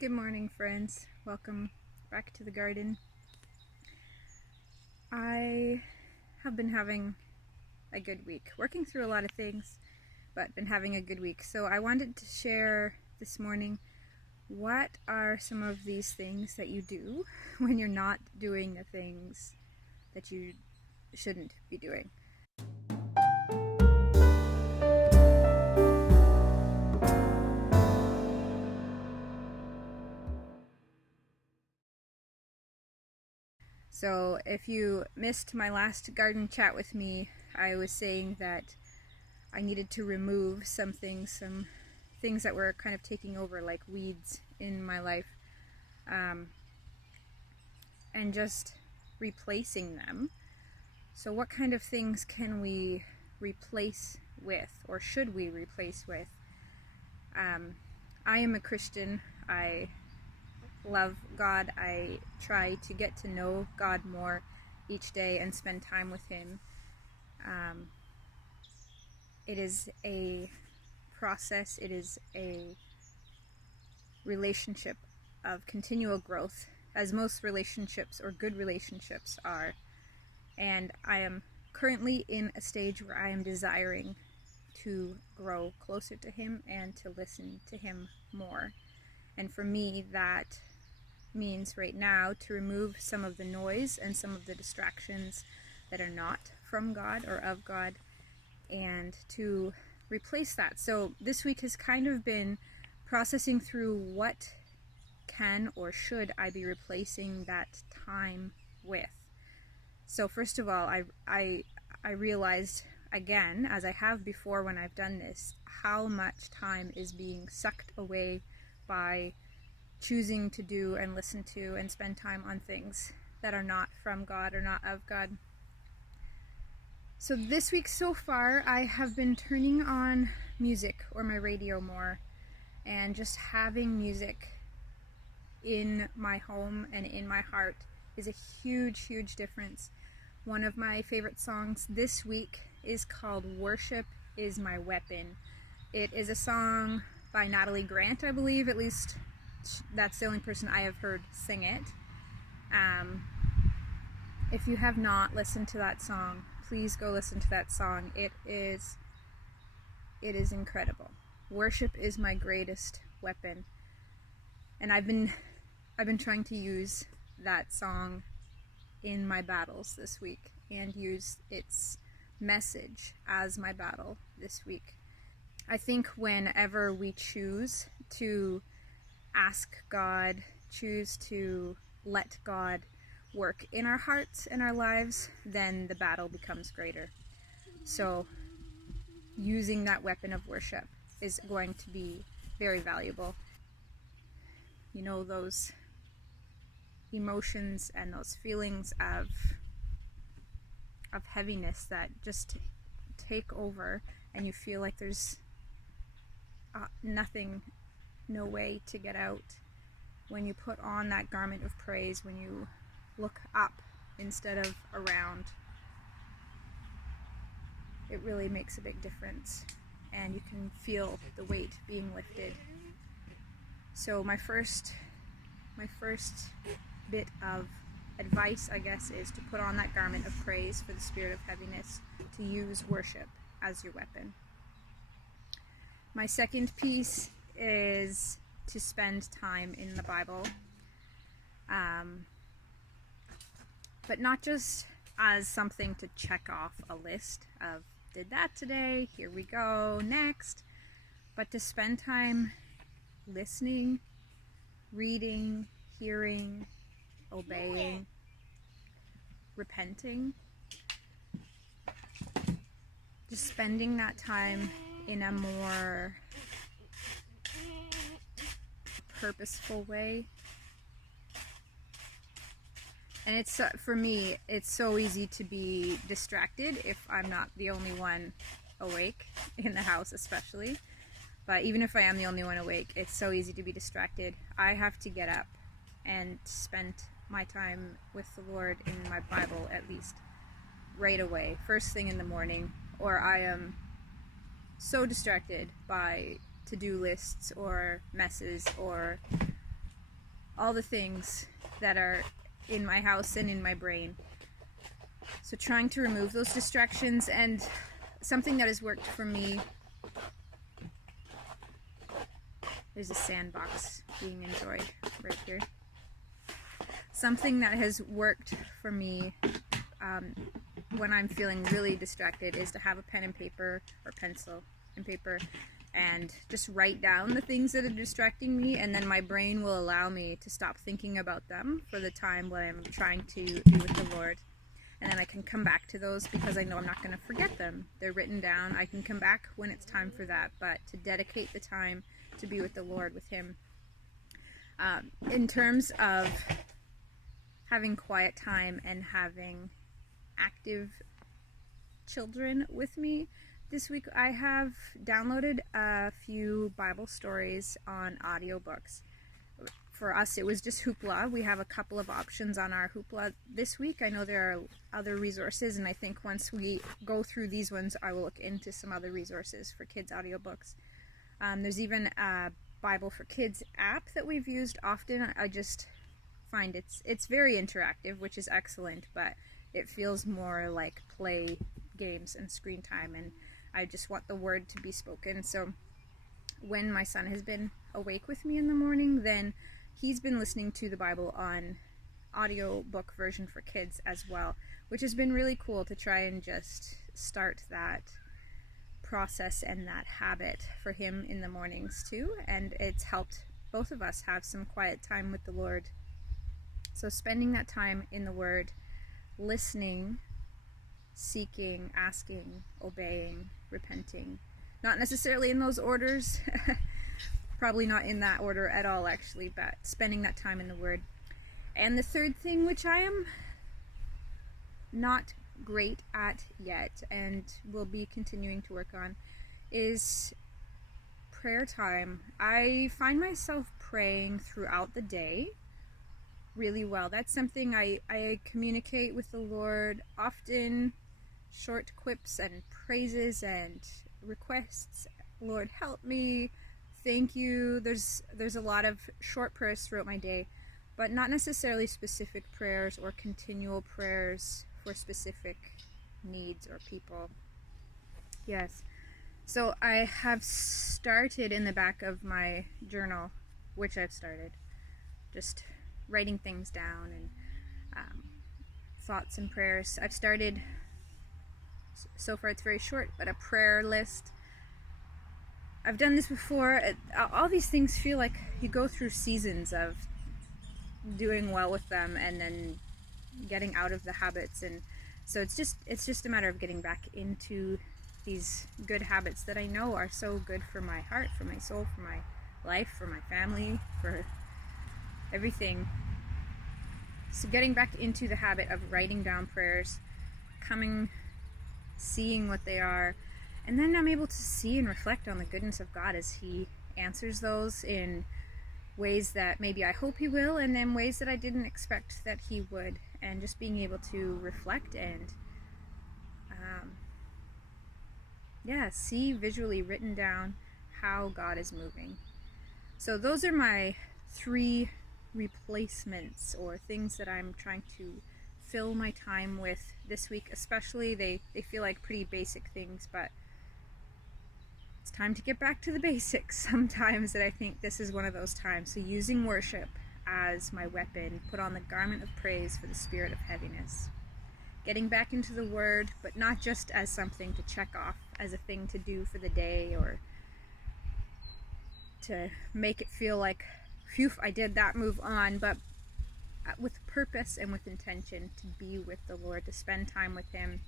Good morning, friends. Welcome back to the garden. I have been having a good week, working through a lot of things, but been having a good week. So I wanted to share this morning what are some of these things that you do when you're not doing the things that you shouldn't be doing. So if you missed my last garden chat with me, I was saying that I needed to remove some things that were kind of taking over, like weeds in my life, and just replacing them. So what kind of things can we replace with, or should we replace with? I am a Christian. I love God. I try to get to know God more each day and spend time with Him. It is a process. It is a relationship of continual growth, as most relationships or good relationships are. And I am currently in a stage where I am desiring to grow closer to Him and to listen to Him more. And for me, that means right now to remove some of the noise and some of the distractions that are not from God or of God, and to replace that. So this week has kind of been processing through what can or should I be replacing that time with. So first of all, I realized again, as I have before when I've done this, how much time is being sucked away by choosing to do and listen to and spend time on things that are not from God or not of God. So this week so far, I have been turning on music or my radio more, and just having music in my home and in my heart is a huge, huge difference. One of my favorite songs this week is called Worship is My Weapon. It is a song by Natalie Grant, I believe. At least that's the only person I have heard sing it. If you have not listened to that song, please go listen to that song. It is incredible. Worship is my greatest weapon. And I've been trying to use that song in my battles this week and use its message as my battle this week. I think whenever we choose to ask God, choose to let God work in our hearts and our lives, then the battle becomes greater. So using that weapon of worship is going to be very valuable. You know, those emotions and those feelings of heaviness that just take over, and you feel like there's nothing, no way to get out. When you put on that garment of praise, when you look up instead of around, it really makes a big difference, and you can feel the weight being lifted. So my first bit of advice, I guess, is to put on that garment of praise for the spirit of heaviness, to use worship as your weapon. My second piece is to spend time in the Bible, but not just as something to check off a list of did that today, here we go, next, but to spend time listening, reading, hearing, obeying, repenting, just spending that time in a more purposeful way. And it's, for me, it's so easy to be distracted if I'm not the only one awake in the house, especially. But even if I am the only one awake, it's so easy to be distracted. I have to get up and spend my time with the Lord in my Bible, at least right away, first thing in the morning, or I am so distracted by to-do lists or messes or all the things that are in my house and in my brain. So trying to remove those distractions, and something that has worked for me, there's a sandbox being enjoyed right here. Something that has worked for me when I'm feeling really distracted is to have a pen and paper, or pencil and paper, and just write down the things that are distracting me, and then my brain will allow me to stop thinking about them for the time when I'm trying to be with the Lord. And then I can come back to those because I know I'm not going to forget them. They're written down. I can come back when it's time for that, but to dedicate the time to be with the Lord, with Him. In terms of having quiet time and having active children with me, this week I have downloaded a few Bible stories on audiobooks. For us, it was just Hoopla. We have a couple of options on our Hoopla this week. I know there are other resources, and I think once we go through these ones, I will look into some other resources for kids' audiobooks. There's even a Bible for Kids app that we've used often. I just find it's very interactive, which is excellent, but it feels more like play games and screen time, and I just want the word to be spoken. So when my son has been awake with me in the morning, then he's been listening to the Bible on audiobook version for kids as well, which has been really cool to try and just start that process and that habit for him in the mornings too, and it's helped both of us have some quiet time with the Lord. So spending that time in the Word, listening, seeking, asking, obeying, repenting, not necessarily in those orders, probably not in that order at all actually, but spending that time in the Word. And the third thing, which I am not great at yet and will be continuing to work on, is prayer time. I find myself praying throughout the day really well. That's something I communicate with the Lord often, short quips and praises and requests. Lord, help me, thank you. There's a lot of short prayers throughout my day, but not necessarily specific prayers or continual prayers for specific needs or people. Yes. So I have started in the back of my journal, which I've started, just writing things down and thoughts and prayers. I've started, so far it's very short, but a prayer list. I've done this before. All these things feel like you go through seasons of doing well with them and then getting out of the habits, and so it's just a matter of getting back into these good habits that I know are so good for my heart, for my soul, for my life, for my family, for everything. So getting back into the habit of writing down prayers, seeing what they are, and then I'm able to see and reflect on the goodness of God as He answers those in ways that maybe I hope He will, and then ways that I didn't expect that He would, and just being able to reflect and see visually written down how God is moving. So those are my 3 replacements, or things that I'm trying to fill my time with this week. Especially they feel like pretty basic things, but it's time to get back to the basics sometimes, and I think this is one of those times. So using worship as my weapon, put on the garment of praise for the spirit of heaviness. Getting back into the Word, but not just as something to check off, as a thing to do for the day, or to make it feel like, phew, I did that, move on, but with purpose and with intention to be with the Lord, to spend time with Him,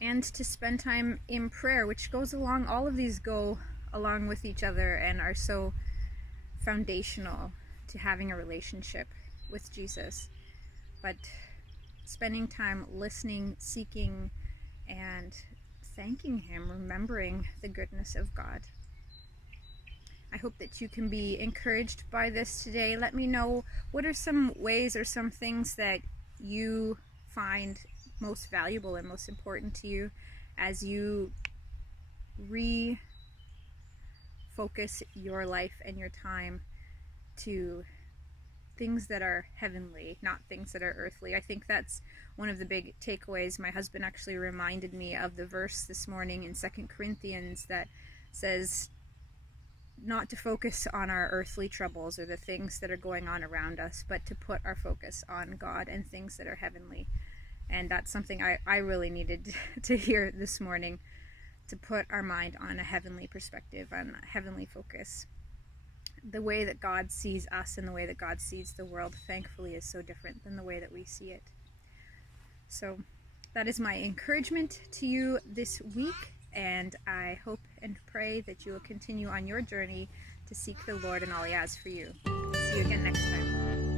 and to spend time in prayer, which goes along, all of these go along with each other and are so foundational to having a relationship with Jesus. But spending time listening, seeking, and thanking Him, remembering the goodness of God. I hope that you can be encouraged by this today. Let me know, what are some ways or some things that you find most valuable and most important to you as you refocus your life and your time to things that are heavenly, not things that are earthly. I think that's one of the big takeaways. My husband actually reminded me of the verse this morning in 2 Corinthians that says not to focus on our earthly troubles or the things that are going on around us, but to put our focus on God and things that are heavenly. And that's something I really needed to hear this morning, to put our mind on a heavenly perspective, on a heavenly focus. The way that God sees us and the way that God sees the world, thankfully, is so different than the way that we see it. So that is my encouragement to you this week, and I hope and pray that you will continue on your journey to seek the Lord and all He has for you. See you again next time.